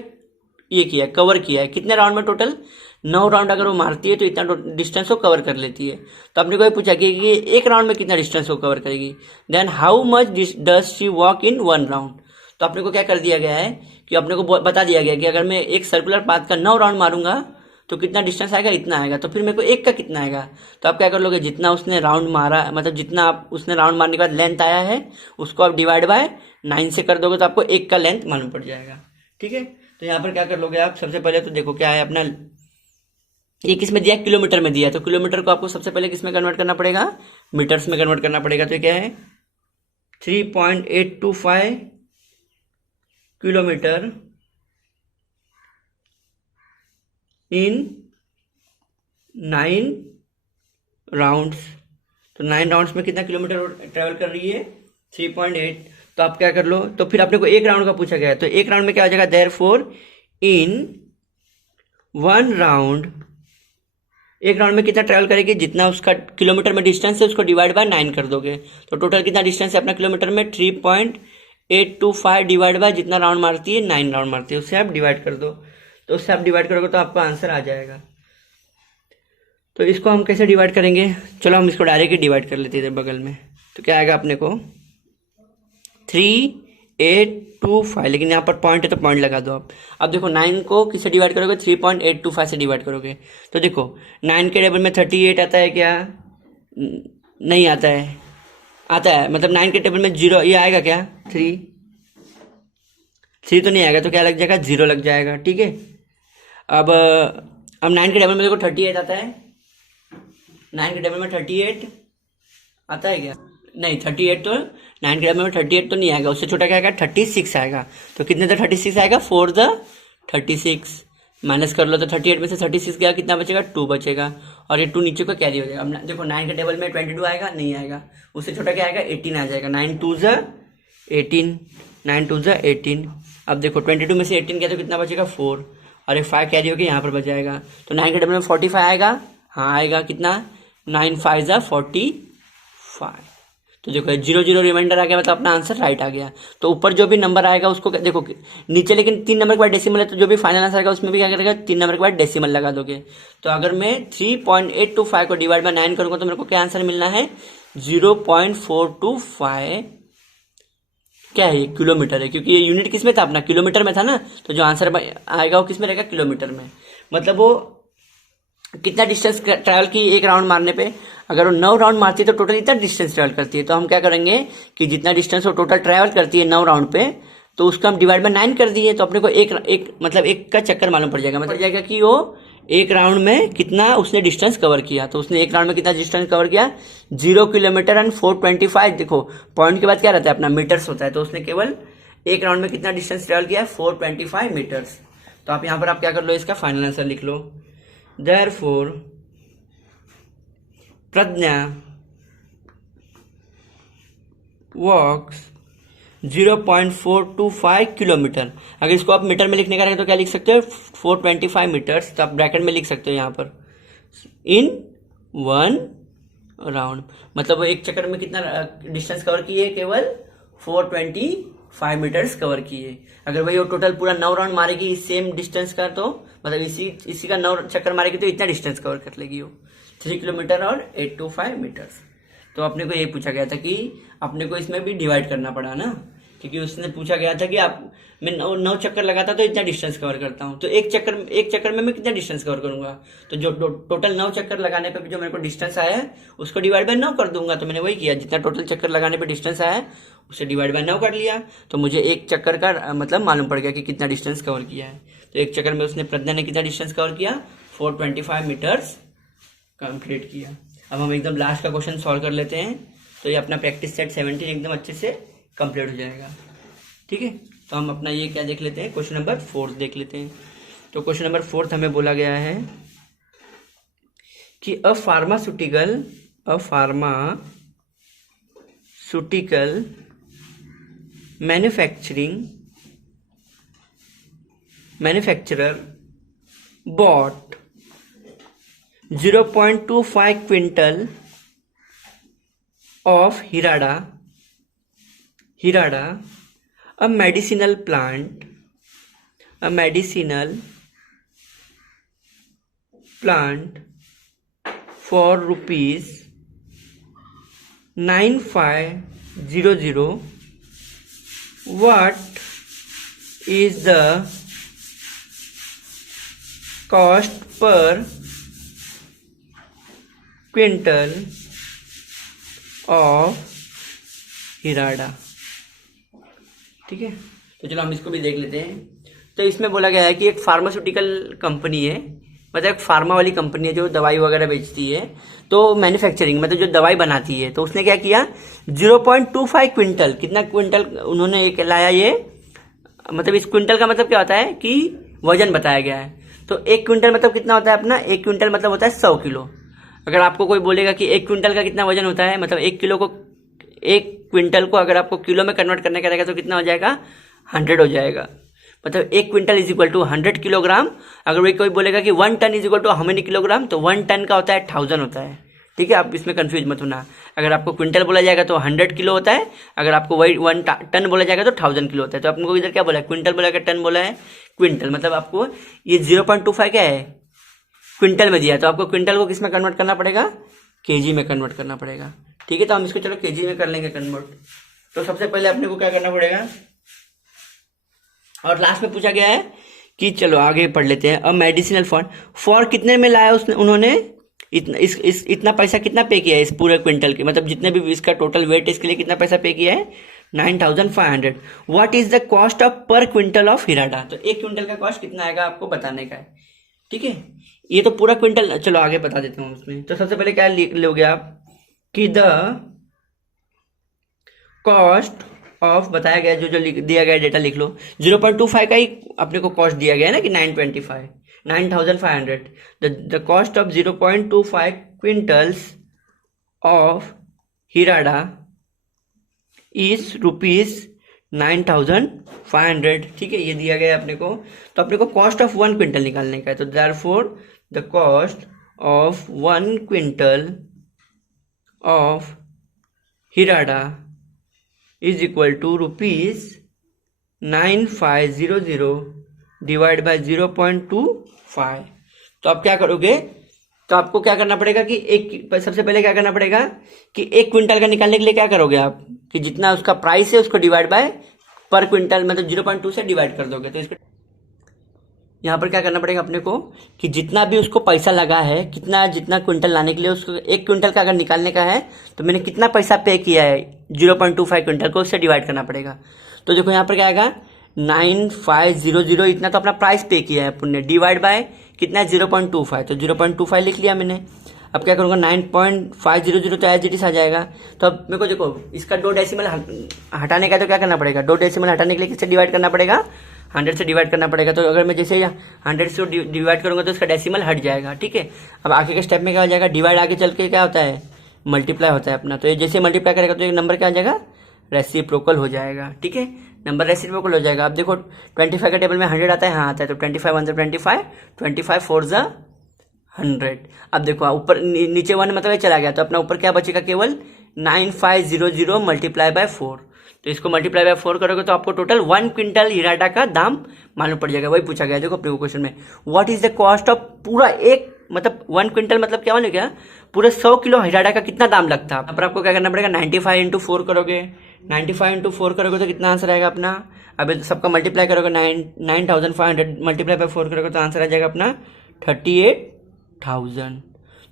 ये किया, कवर किया है। कितने राउंड में, टोटल 9 राउंड अगर वो मारती है तो इतना डिस्टेंस वो कवर कर लेती है। तो आपने को ये पूछा कि एक राउंड में कितना डिस्टेंस वो कवर करेगी, then how much does she walk in 1 round. तो अपने को क्या कर दिया गया है कि अपने को बता दिया गया कि अगर मैं एक सर्कुलर पाथ का 9 राउंड मारूंगा तो कितना डिस्टेंस आएगा, इतना आएगा। तो फिर मेरे को एक का कितना आएगा, तो आप क्या कर लोगे, जितना उसने राउंड मारा, मतलब जितना आप उसने राउंड मारने के बाद लेंथ आया है उसको आप डिवाइड बाय 9 से कर दोगे तो आपको एक का लेंथ मालूम पड़ जाएगा। ठीक है, तो यहाँ पर क्या कर लोगे आप, सबसे पहले तो देखो क्या है अपना, ये किस में दिया, किलोमीटर में दिया। तो किलोमीटर को आपको सबसे पहले किस में कन्वर्ट करना पड़ेगा, मीटर्स में कन्वर्ट करना पड़ेगा। तो क्या है, 3.825 किलोमीटर इन 9 राउंड्स। तो 9 राउंड्स में कितना किलोमीटर ट्रेवल कर रही है, 3.8। तो आप क्या कर लो, तो फिर अपने को एक राउंड का पूछा गया है, तो एक राउंड में क्या हो जाएगा, देयरफॉर इन वन राउंड, एक राउंड में कितना ट्रैवल करेगी, जितना उसका किलोमीटर में डिस्टेंस है उसको डिवाइड बाय 9 कर दोगे, तो टोटल कितना डिस्टेंस है अपना किलोमीटर में, 3.825 डिवाइड बाय जितना राउंड मारती है, 9 राउंड मारती है, उससे आप डिवाइड कर दो। तो उससे आप डिवाइड करोगे तो आपका आंसर आ जाएगा। तो इसको हम कैसे डिवाइड करेंगे, चलो हम इसको डायरेक्ट ही डिवाइड कर लेते हैं बगल में। तो क्या आएगा अपने को 3825, लेकिन यहाँ पर पॉइंट है तो पॉइंट लगा दो आप। अब देखो 9 को किससे डिवाइड करोगे, 3.825 से डिवाइड करोगे। तो देखो 9 के टेबल में 38 आता है क्या, नहीं आता है, आता है, मतलब 9 के टेबल में 0 ये आएगा क्या, 3 तो नहीं आएगा, तो क्या लग जाएगा, 0 लग जाएगा। ठीक है, अब 9 के टेबल में देखो 38 आता है, 9 के टेबल में 38 आता है क्या, नहीं 38 तो 9 के टेबल में 38 तो नहीं आएगा, उससे छोटा क्या आएगा, 36 आएगा। तो कितने तक 36 आएगा, 4 द 36 माइनस कर लो, तो 38 में से 36 गया, कितना बचेगा, 2 बचेगा, और ये 2 नीचे को कैरी हो जाएगा। अब देखो 9 के टेबल में 22 आएगा, नहीं आएगा, उससे छोटा क्या आएगा, 18 आ जाएगा, 9 2 ज़ 18, 9 2 ज़ 18। अब देखो 22 में से 18 गया तो कितना बचेगा, 4, और एक 5 कैरी हो गया, यहाँ पर बच जाएगा। तो 9 के टेबल में 45 आएगा, हाँ आएगा, कितना, 9 5 ज़ 45। तो देखो 0 0 रिमाइंडर आ गया, मतलब अपना आंसर राइट आ गया। तो ऊपर जो भी नंबर आएगा उसको देखो नीचे, लेकिन 3 नंबर के बाद डेसिमल है, तो जो भी फाइनल आंसर आएगा उसमें भी क्या करेगा, 3 नंबर के बाद डेसिमल लगा दोगे। तो अगर मैं 3.825 को डिवाइड बाय 9 करूंगा तो मेरे को क्या आंसर मिलना है, 0.425, क्या है, ये किलोमीटर है, क्योंकि ये यूनिट किस में था अपना, किलोमीटर में था ना, तो जो आंसर आएगा वो किस में रहेगा, किलोमीटर में। मतलब वो कितना डिस्टेंस ट्रैवल की एक राउंड मारने पे, अगर वो 9 राउंड मारती है तो टोटल इतना डिस्टेंस ट्रैवल करती है। तो हम क्या करेंगे कि जितना डिस्टेंस वो टोटल ट्रैवल करती है 9 राउंड पे, तो उसका हम डिवाइड बाय 9 कर दिए, तो अपने को एक मतलब एक का चक्कर मालूम पड़ जाएगा, मतलब जाएगा कि वो एक राउंड में कितना उसने डिस्टेंस कवर किया। तो उसने एक राउंड में कितना डिस्टेंस कवर किया, 0 किलोमीटर एंड 425। देखो पॉइंट के बाद क्या रहता है अपना, मीटर्स होता है, तो उसने केवल एक राउंड में कितना डिस्टेंस ट्रैवल किया, 425 मीटर्स। तो आप यहाँ पर आप क्या कर लो, इसका फाइनल आंसर लिख लो, देयरफॉर प्रज्ञा वॉक्स 0.425 किलोमीटर। अगर इसको आप मीटर में लिखने का रहेगा तो क्या लिख सकते हो, 425 मीटर्स, तो आप ब्रैकेट में लिख सकते हो यहाँ पर, इन वन राउंड, मतलब वो एक चक्कर में कितना डिस्टेंस कवर किए, केवल 425 मीटर्स कवर किए। अगर वही वो टोटल पूरा 9 राउंड मारेगी सेम डिस्टेंस का, तो मतलब इसी का 9 चक्कर मारेगी तो इतना डिस्टेंस कवर कर लेगी वो, 3 किलोमीटर और 825 मीटर्स। तो अपने को ये पूछा गया था कि अपने को इसमें भी डिवाइड करना पड़ा ना, क्योंकि उसने पूछा गया था कि आप मैं 9 चक्कर लगाता तो इतना डिस्टेंस कवर करता हूँ, तो एक चक्कर में मैं कितना डिस्टेंस कवर करूंगा। तो जो टोटल 9 चक्कर लगाने पे जो मेरे को डिस्टेंस आया है उसको डिवाइड बाय 9 कर दूंगा। तो मैंने वही किया, जितना टोटल चक्कर लगाने पे डिस्टेंस आया है उसे डिवाइड बाय 9 कर लिया, तो मुझे एक चक्कर का मतलब मालूम पड़ गया कि कितना डिस्टेंस कवर किया है। तो एक चक्कर में उसने प्रज्ञा ने कितना डिस्टेंस कवर किया, 425 मीटर्स कंप्लीट किया। अब हम एकदम लास्ट का क्वेश्चन सॉल्व कर लेते हैं, तो ये अपना प्रैक्टिस सेट 17 एकदम अच्छे से कंप्लीट हो जाएगा। ठीक है, तो हम अपना ये क्या देख लेते हैं, क्वेश्चन नंबर 4 देख लेते हैं। तो क्वेश्चन नंबर 4 हमें बोला गया है कि a pharmaceutical manufacturer bought 0.25 quintal of Hirada, a medicinal plant for rupees 9500. What is the cost per quintal of हिराडा? ठीक है, तो चलो हम इसको भी देख लेते हैं। तो इसमें बोला गया है कि एक फार्मास्यूटिकल कंपनी है, मतलब एक फार्मा वाली कंपनी है जो दवाई वगैरह बेचती है, तो मैन्युफैक्चरिंग मतलब जो दवाई बनाती है, तो उसने क्या किया 0.25 क्विंटल, कितना क्विंटल उन्होंने एक लाया, ये मतलब इस क्विंटल का मतलब क्या होता है कि वजन बताया गया है। तो 1 क्विंटल मतलब कितना होता है अपना, 1 क्विंटल मतलब होता है 100 किलो। अगर आपको कोई बोलेगा कि 1 क्विंटल का कितना वजन होता है, मतलब 1 किलो को 1 क्विंटल को अगर आपको किलो में कन्वर्ट करने का रहेगा तो कितना हो जाएगा, 100 हो जाएगा। मतलब 1 quintal is equal to 100 kilogram. अगर वही कोई बोलेगा कि 1 ton is equal to how many kilogram, तो 1 टन का होता है 1000 होता है। ठीक है, आप इसमें कंफ्यूज मत होना। अगर आपको क्विंटल बोला जाएगा तो 100 किलो होता है, अगर आपको वही 1 टन बोला जाएगा तो 1000 किलो होता है। तो आपको इधर क्या बोला है, क्विंटल बोला है, टन बोला है, क्विंटल। मतलब आपको ये 0.25 क्या है, क्विंटल में दिया है, तो आपको क्विंटल को किस में कन्वर्ट करना पड़ेगा, केजी में कन्वर्ट करना पड़ेगा। ठीक है, तो हम इसको चलो केजी में कर लेंगे कन्वर्ट। तो सबसे पहले अपने को क्या करना पड़ेगा, और लास्ट में पूछा गया है कि चलो आगे पढ़ लेते हैं। अब मेडिसिनल फॉर कितने में लाया उसने, उन्होंने इतना पैसा कितना पे किया है इस पूरे क्विंटल के, मतलब जितने भी इसका टोटल वेट है इसके लिए कितना पैसा पे किया है, 9500। What is the cost of पर क्विंटल ऑफ हिराडा, तो 1 क्विंटल का कॉस्ट कितना आएगा आपको बताने का है। ठीक है, ये तो पूरा क्विंटल, चलो आगे बता देता हूँ उसमें। तो सबसे पहले क्या लोगे आप कि द कॉस्ट ऑफ बताया गया, जो दिया गया डेटा लिख लो। 0.25 का ही अपने को कॉस्ट दिया गया है ना कि 9500। The cost of 0.25 quintals of हिराडा इज ₹9,500। ठीक है, ये दिया गया है अपने को। तो अपने को कॉस्ट ऑफ 1 क्विंटल निकालने का है। तो therefore the cost of 1 quintal of हिराडा is equal to ₹9500 divide by 0.25। तो आप क्या करोगे, तो आपको क्या करना पड़ेगा कि सबसे पहले क्या करना पड़ेगा कि 1 क्विंटल का निकालने के लिए क्या करोगे आप कि जितना उसका प्राइस है उसको डिवाइड बाय पर क्विंटल, मतलब 0.2 से डिवाइड कर दोगे। तो इसको यहाँ पर क्या करना पड़ेगा अपने को कि जितना भी उसको पैसा लगा है, जितना क्विंटल लाने के लिए, उसको 1 क्विंटल का अगर निकालने का है तो मैंने कितना पैसा पे किया है 0.25 क्विंटल को, उससे डिवाइड करना पड़ेगा। तो देखो यहाँ पर क्या आएगा 9500, इतना तो अपना प्राइस पे किया है अपन ने, डिवाइड बाय कितना है 0.25। तो 0.25 लिख लिया मैंने। अब क्या करूँगा 9.500 तो एज इट इज आ जाएगा। तो अब मेरे को देखो इसका 2 डेसिमल हटाने का, तो क्या करना पड़ेगा, 2 डेसिमल हटाने के लिए किससे डिवाइड करना पड़ेगा, 100 से डिवाइड करना पड़ेगा। तो अगर मैं जैसे 100 से डिवाइड करूंगा तो इसका डेसिमल हट जाएगा। ठीक है, अब आगे के स्टेप में क्या हो जाएगा, डिवाइड आगे चल के क्या होता है, मल्टीप्लाई होता है अपना। तो ये जैसे मल्टीप्लाई करेगा तो एक नंबर क्या आ जाएगा, रेसिप्रोकल हो जाएगा। ठीक है, नंबर रेसिप्रोकल हो जाएगा। अब देखो 25 का टेबल में 100 आता है, हाँ आता है। तो 25 1 25, 25 4 100। अब देखो ऊपर नीचे 1 मतलब ये चला गया, तो अपना ऊपर क्या बचेगा, केवल 9500 मल्टीप्लाई बाय 4। तो इसको मल्टीप्लाई बाय 4 करोगे तो आपको टोटल 1 क्विंटल हिराडा का दाम मालूम पड़ जाएगा। वही पूछा गया देखो प्रीवियस क्वेश्चन में, what is the cost of पूरा एक, मतलब 1 क्विंटल मतलब क्या मालूम क्या, पूरे 100 किलो हिराडा का कितना दाम लगता है। पर आपको क्या करना पड़ेगा, 95 इंटू 4 करोगे, 95 इंटू 4 करोगे तो कितना आंसर आएगा अपना, अब सबका मल्टीप्लाई करोगे 9500 मल्टीप्लाई बाय 4 करोगे तो आंसर आ जाएगा अपना 38,000।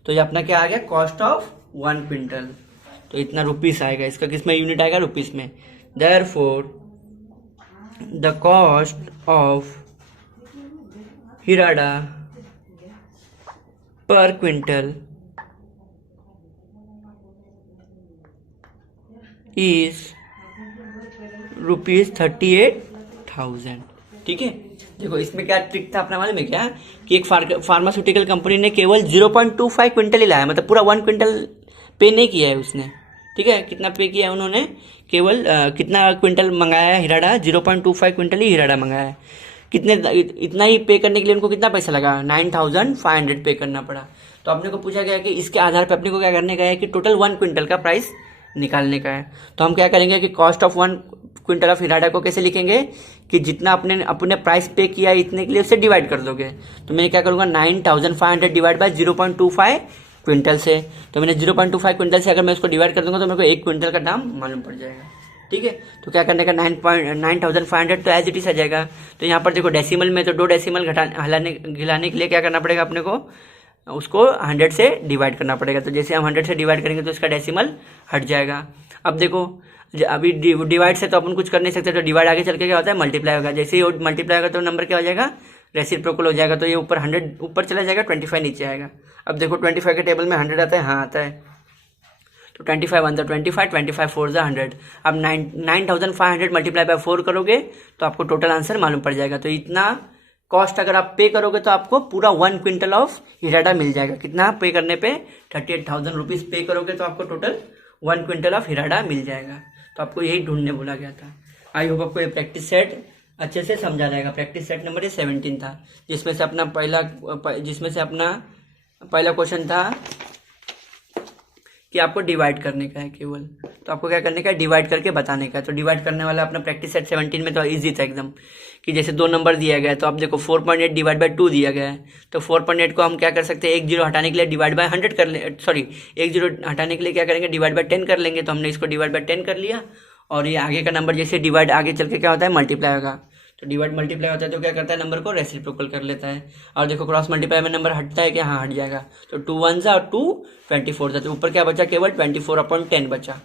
तो ये अपना क्या आ गया, कॉस्ट ऑफ 1 क्विंटल। तो इतना रुपीस आएगा, इसका किसमें यूनिट आएगा, रुपीस में। Therefore, the cost of Hirada per quintal is ₹38,000। ठीक है, देखो इसमें क्या ट्रिक था अपना मालूम है क्या, कि एक फार्मास्यूटिकल कंपनी ने केवल 0.25 क्विंटल ही लाया, मतलब पूरा 1 क्विंटल पे नहीं किया है उसने। ठीक है, कितना पे किया है उन्होंने, केवल कितना क्विंटल मंगाया है हिराडा, 0.25 क्विंटल ही हिराडा मंगाया है। इतना ही पे करने के लिए उनको कितना पैसा लगा, 9500 पे करना पड़ा। तो अपने को पूछा गया कि इसके आधार पर अपने को क्या करने का है कि टोटल 1 क्विंटल का प्राइस निकालने का है। तो हम क्या करेंगे कि कॉस्ट ऑफ 1 क्विंटल ऑफ हिराडा को कैसे लिखेंगे कि जितना अपने प्राइस पे किया इतने के लिए उससे डिवाइड कर दोगे। तो मैं क्या करूँगा 9500 डिवाइड बाय 0.25 क्विंटल से। तो मैंने 0.25 क्विंटल से अगर मैं उसको डिवाइड कर दूंगा तो मेरे को 1 क्विंटल का दाम मालूम पड़ जाएगा। ठीक है, तो क्या करने का 9500 तो एज इट इज आ जाएगा। तो यहाँ पर देखो डेसिमल में तो 2 डेसिमल घिलाने के लिए क्या करना पड़ेगा अपने को, उसको 100 से डिवाइड करना पड़ेगा। तो जैसे हम 100 से डिवाइड करेंगे तो इसका डेसिमल हट जाएगा। अब देखो अभी डिवाइड से तो अपन कुछ कर नहीं सकते, तो डिवाइड आगे चल के क्या होता है, मल्टीप्लाई होगा। जैसे ही मल्टीप्लाई होगा तो नंबर क्या हो जाएगा, रेसिप्रोकल हो जाएगा। तो ये ऊपर 100 ऊपर चला जाएगा, 25 नीचे आएगा। अब देखो 25 के टेबल में 100 आता है, हाँ आता है। तो 25 1 25, 25 4 100। अब 9500 मल्टीप्लाई बाय 4 करोगे तो आपको टोटल आंसर मालूम पड़ जाएगा। तो इतना कॉस्ट अगर आप पे करोगे तो आपको पूरा 1 क्विंटल ऑफ हिराडा मिल जाएगा। कितना पे करने पे 38,000 रुपीज पे करोगे तो आपको टोटल 1 क्विंटल ऑफ हिराडा मिल जाएगा। तो आपको यही ढूंढने बोला गया था। आई होप आपको ये प्रैक्टिस सेट अच्छे से समझा रहेगा। प्रैक्टिस सेट नंबर 17 था, जिसमें से अपना पहला क्वेश्चन था कि आपको डिवाइड करने का है केवल। तो आपको क्या करने का है, डिवाइड करके बताने का है। तो डिवाइड करने वाला अपना प्रैक्टिस सेट 17 में तो इजी था एकदम, कि जैसे 2 नंबर दिया गया है, तो आप देखो 4.8 डिवाइड बाय 2 दिया गया है, तो 4.8 को हम क्या कर सकते हैं, 1 जीरो हटाने के लिए डिवाइड बाय 100 कर ले, सॉरी 1 जीरो हटाने के लिए क्या करेंगे, डिवाइड बाय 10 कर लेंगे। तो हमने इसको डिवाइड बाय 10 कर लिया, और ये आगे का नंबर जैसे डिवाइड आगे चल के क्या होता है, मल्टीप्लाई होगा। तो डिवाइड मल्टीप्लाई होता है तो क्या करता है, नंबर को रेसिप्रोकल कर लेता है। और देखो क्रॉस मल्टीप्लाई में नंबर हटता है क्या, हाँ हट जाएगा। तो 2 1 जा और 2 24 था, तो ऊपर क्या बचा, केवल 24/10 बचा।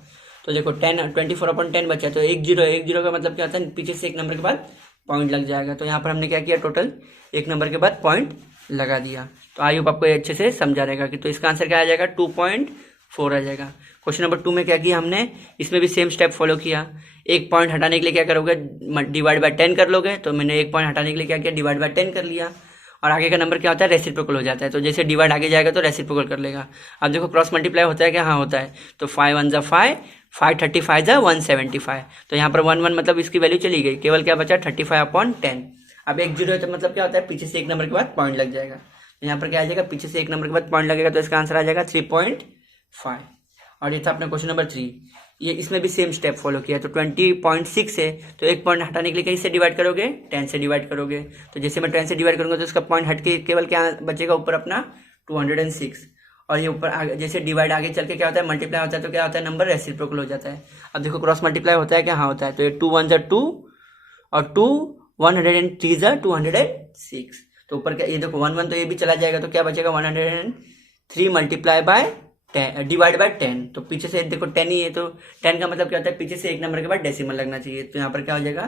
तो देखो 24/10 बचा, तो 1 जीरो का मतलब क्या होता है, पीछे से एक नंबर के बाद पॉइंट लग जाएगा। तो यहाँ पर हमने क्या किया, टोटल एक नंबर के बाद पॉइंट लगा दिया। तो आई होप आपको ये अच्छे से समझा रहेगा कि तो इसका आंसर क्या आ जाएगा, 2.4 आ जाएगा। क्वेश्चन नंबर 2 में क्या किया हमने, इसमें भी सेम स्टेप फॉलो किया। एक पॉइंट हटाने के लिए क्या करोगे, डिवाइड बाय 10 कर लोगे। तो मैंने एक पॉइंट हटाने के लिए क्या किया, डिवाइड बाय 10 कर लिया। और आगे का नंबर क्या होता है, रेसिप्रोकल हो जाता है। तो जैसे डिवाइड आगे जाएगा तो रेसिप्रोकल कर लेगा। अब देखो क्रॉस मल्टीप्लाई होता है क्या, हाँ होता है। तो 5 1 जा 5, 5 35 जा 175। तो यहाँ पर 1 1 मतलब इसकी वैल्यू चली गई, केवल क्या बचा, 35/10। अब 1 जीरो है तो मतलब क्या होता है, पीछे से एक नंबर के बाद पॉइंट लग जाएगा। तो यहाँ पर क्या आ जाएगा, पीछे से एक नंबर के बाद पॉइंट लगेगा, तो इसका आंसर आ जाएगा 3.5। और ये था अपना क्वेश्चन नंबर 3। ये इसमें भी सेम स्टेप फॉलो किया। तो 20.6 है, तो एक पॉइंट हटाने के लिए किससे डिवाइड करोगे, 10 से डिवाइड करोगे। तो जैसे मैं 10 से डिवाइड करूंगा तो इसका पॉइंट हट के केवल क्या बचेगा, ऊपर अपना 206। और ये ऊपर जैसे डिवाइड आगे चल के क्या होता है, मल्टीप्लाई होता है, तो क्या होता है, नंबर रेसिप्रोकल हो जाता है। अब देखो क्रॉस मल्टीप्लाई होता है क्या, हाँ होता है। तो ये 2 1 जा 2 और 2 103 जा 206। तो ऊपर क्या, ये देखो 1 1 तो ये भी चला जाएगा, तो क्या बचेगा, 103 मल्टीप्लाई बाय डिवाइड बाय 10। तो पीछे से देखो 10 ही है, तो 10 का मतलब क्या होता है, पीछे से एक नंबर के बाद डेसिमल लगना चाहिए। तो यहाँ पर क्या हो जाएगा,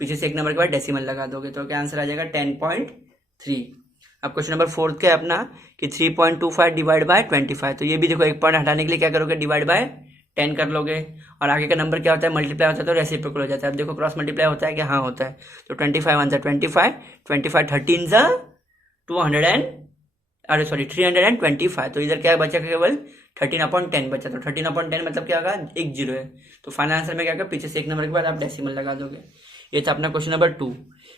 पीछे से एक नंबर के बाद डेसिमल लगा दोगे, तो क्या आंसर आ जाएगा 10.3। अब क्वेश्चन नंबर 4 क्या है अपना, कि 3.25 डिवाइड बाय 25। तो ये भी देखो एक पॉइंट हटाने के लिए क्या करोगे, डिवाइड बाय 10 कर लोगे। और आगे का नंबर क्या होता है, मल्टीप्लाई होता है, तो रेसिप्रोकल हो जाता है। अब देखो क्रॉस मल्टीप्लाई होता है क्या, हाँ होता है। तो 25 1 जा 25, 25 13 जा 325। तो इधर क्या बचा, केवल 13/10 बचा। तो 13/10 मतलब क्या होगा, 1 जीरो है। तो फाइनल आंसर में क्या होगा, पीछे से एक नंबर के बाद आप डेसिमल लगा दोगे। ये था अपना क्वेश्चन नंबर 2।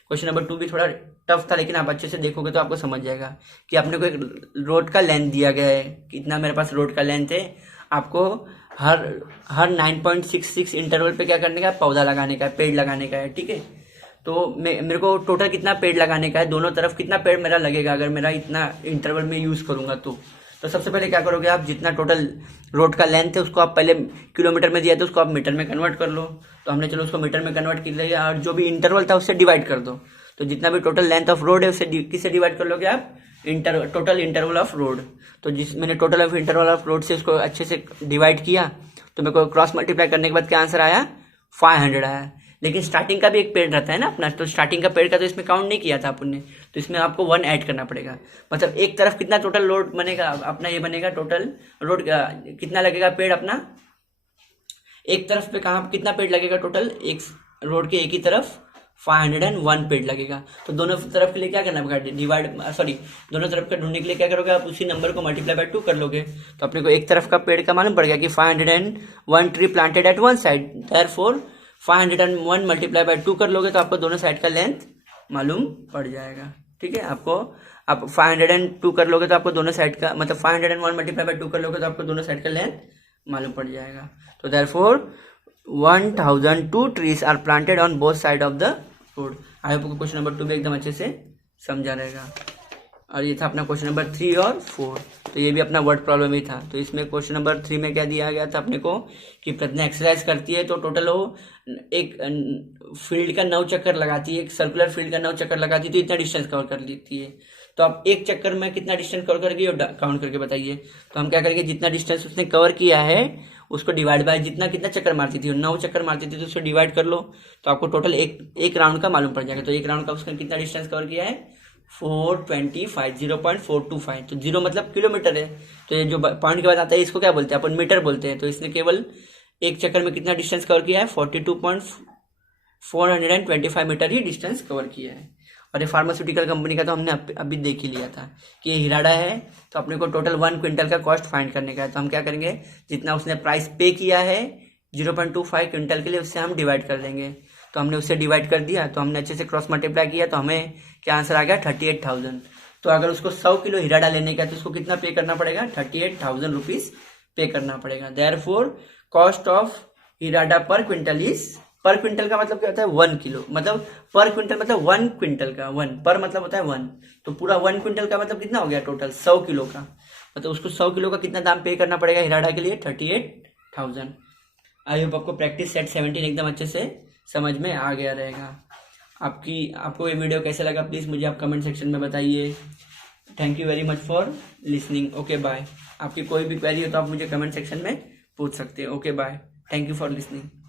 क्वेश्चन नंबर 2 भी थोड़ा टफ था, लेकिन आप अच्छे से देखोगे तो आपको समझ जाएगा कि आपने को एक रोड का लेंथ दिया गया है, कितना मेरे पास रोड का लेंथ है। आपको हर 9.66 इंटरवल पे क्या करने का है, पौधा लगाने का है, पेड़ लगाने का है, ठीक है। तो मेरे को टोटल कितना पेड़ लगाने का है, दोनों तरफ कितना पेड़ मेरा लगेगा अगर मेरा इतना इंटरवल में यूज करूंगा। तो सबसे पहले क्या करोगे आप, जितना टोटल रोड का लेंथ है उसको आप पहले किलोमीटर में दिया तो उसको आप मीटर में कन्वर्ट कर लो। तो हमने चलो उसको मीटर में कन्वर्ट कर लिया, और जो भी इंटरवल था उससे डिवाइड कर दो। तो जितना भी टोटल लेंथ ऑफ रोड है उससे किससे डिवाइड कर लोगे आप, टोटल इंटरवल ऑफ रोड। तो मैंने total of interval of road से उसको अच्छे से डिवाइड किया, तो मेरे को क्रॉस मल्टीप्लाई करने के बाद क्या आंसर आया, 500 आया। लेकिन स्टार्टिंग का भी एक पेड़ रहता है ना अपना, तो स्टार्टिंग का पेड़ का तो इसमें काउंट नहीं किया था अपन ने, तो इसमें आपको 1 ऐड करना पड़ेगा। मतलब एक तरफ कितना टोटल रोड बनेगा अपना, ये बनेगा टोटल रोड कितना लगेगा पेड़ अपना, एक तरफ पे कहाँ कितना पेड़ लगेगा टोटल, एक रोड के एक ही तरफ 501 पेड़ लगेगा। तो दोनों तरफ के लिए क्या करना पड़ेगा, दोनों तरफ का ढूंढने के लिए क्या करोगे आप, उसी नंबर को मल्टीप्लाई बाय 2 कर लोगे। तो अपने को एक तरफ का पेड़ का मालूम पड़ गया कि 501 tree planted at one side, therefore 501 multiply by 2 कर लोगे तो आपको दोनों साइड का लेंथ मालूम पड़ जाएगा, ठीक है। आप 502 कर लोगे तो आपको दोनों साइड का, मतलब 501 मल्टीप्लाई बाय 2 कर लोगे तो आपको दोनों साइड का लेंथ मालूम पड़ जाएगा। तो therefore 1002 trees are planted on both side of the road. I hope आपको क्वेश्चन नंबर 2 भी एकदम अच्छे से समझा रहेगा। और ये था अपना क्वेश्चन नंबर 3 और 4। तो ये भी अपना वर्ड प्रॉब्लम ही था। तो इसमें क्वेश्चन नंबर 3 में क्या दिया गया था अपने को, कि प्रज्ञा एक्सरसाइज करती है तो टोटल वो एक फील्ड का 9 चक्कर लगाती है, एक सर्कुलर फील्ड का 9 चक्कर लगाती है, तो इतना डिस्टेंस कवर कर लेती है। तो आप एक चक्कर में कितना डिस्टेंस कवर करेगी और काउंट करके बताइए। तो हम क्या करेंगे, जितना डिस्टेंस उसने कवर किया है उसको डिवाइड बाय कितना चक्कर मारती थी, 9 चक्कर मारती थी, तो उसको डिवाइड कर लो। तो आपको टोटल एक राउंड का मालूम पड़ जाएगा। तो एक राउंड का उसने कितना डिस्टेंस कवर किया है, 425, 0.425। तो 0 मतलब किलोमीटर है। तो ये जो पॉइंट के बाद आता है इसको क्या बोलते हैं अपन, मीटर बोलते हैं। तो इसने केवल एक चक्कर में कितना डिस्टेंस कवर किया है, 42.425 मीटर ही डिस्टेंस कवर किया है। और ये फार्मास्यूटिकल कंपनी का तो हमने अभी देख ही लिया था कि ये हिराडा है, तो अपने को टोटल 1 क्विंटल का कॉस्ट फाइंड करने का है। तो हम क्या करेंगे, जितना उसने प्राइस पे किया है 0.25 क्विंटल के लिए उससे हम डिवाइड कर देंगे। तो हमने उससे डिवाइड कर दिया, तो हमने अच्छे से क्रॉस मल्टीप्लाई किया, तो हमें क्या आंसर आ गया 38,000। तो अगर उसको 100 किलो हीरा डाल लेने का तो उसको कितना पे करना पड़ेगा, 38,000 रुपीज पे करना पड़ेगा। देयरफॉर कॉस्ट ऑफ हीराडा पर क्विंटल इज, पर क्विंटल का मतलब क्या होता है 1 किलो, मतलब पर क्विंटल मतलब 1 क्विंटल का, 1 पर मतलब होता है 1, तो पूरा 1 क्विंटल का मतलब कितना हो गया टोटल 100 किलो का, मतलब उसको 100 किलो का कितना दाम पे करना पड़ेगा हीराडा के लिए 38,000। आई होप आपको प्रैक्टिस सेट 17 एकदम अच्छे से समझ में आ गया रहेगा। आपको ये वीडियो कैसे लगा प्लीज़ मुझे आप कमेंट सेक्शन में बताइए। Thank you very much for listening. Okay bye. आपकी कोई भी क्वेरी हो तो आप मुझे कमेंट सेक्शन में पूछ सकते हैं। Okay bye, thank you for listening.